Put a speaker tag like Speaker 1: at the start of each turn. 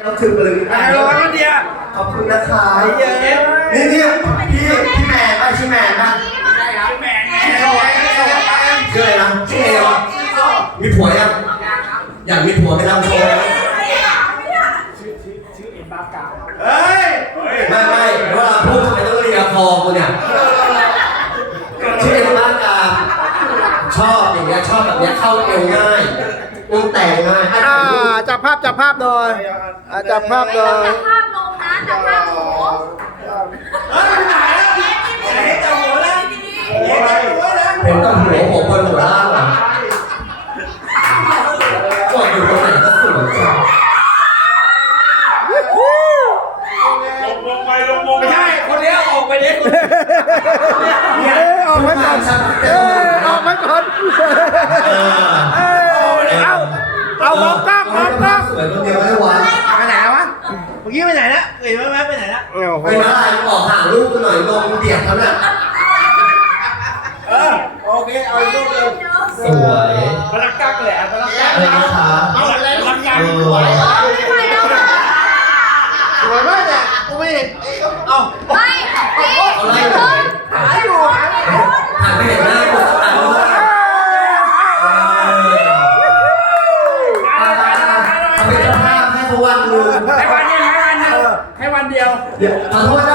Speaker 1: เราถึงเลย
Speaker 2: รอวันเดียว
Speaker 1: ขอบคุณนะคะนี่พี่แมนป่ะชื่อแมนป่ะ
Speaker 2: ใช่ครับแมน
Speaker 1: ชื่ออะไรนะชื่อเอวมีผัวยังอยากมีผัวไม่ทำโชว์นะ
Speaker 2: ชื่อเอ็นบากาเฮ้ย
Speaker 1: ไม่เวลาพูดทำไมต้องเรียกคอกูเนี่ยชื่อเอวมากกาชอบอย่างเงี้ยชอบแบบเนี้ยเข้าเอวง่ายอุ้งแต่งง่าย
Speaker 3: จับภาพหน่อยจับภาพหน่อย
Speaker 4: จับภาพนมนะจับภาพหนู
Speaker 1: เป็นต้นหัวผมบนหัวล่างอ่ะกดอยู่ตรงไหนก็สวยจัง
Speaker 2: ไม่ใช่คนนี้ออกไปดิ
Speaker 3: ออกไว้ก่อนออกไว้ก่อนเอามองกล้อง
Speaker 1: สวยคนเดียวไม่ได้วะ
Speaker 2: ไปไหนวะเมื่อกี้ไปไหนละเอ่ยแว๊บไปไหนละ
Speaker 1: ไปไหนออกห่างลูกกันหน่อยลงเดียดเขาเนี่ย
Speaker 2: โอเคเอาอีกรูปเดียว
Speaker 1: สวย
Speaker 2: พลังกักเลยพลังกัก
Speaker 1: อะไรนะคะ
Speaker 2: เอาอะไรพลังกัก
Speaker 1: สวย
Speaker 2: สวยมากเนี่ยกูไม่เห็นเอา
Speaker 4: ไม่พี่
Speaker 1: อะไร
Speaker 4: หาอยู่
Speaker 1: หันไปเห็นหน้ากูสักอันเลยทำเป็นเจ้าภาพให้เขาวันนึง
Speaker 2: ให้วันเดียว
Speaker 1: เดี๋ยวขอโทษนะ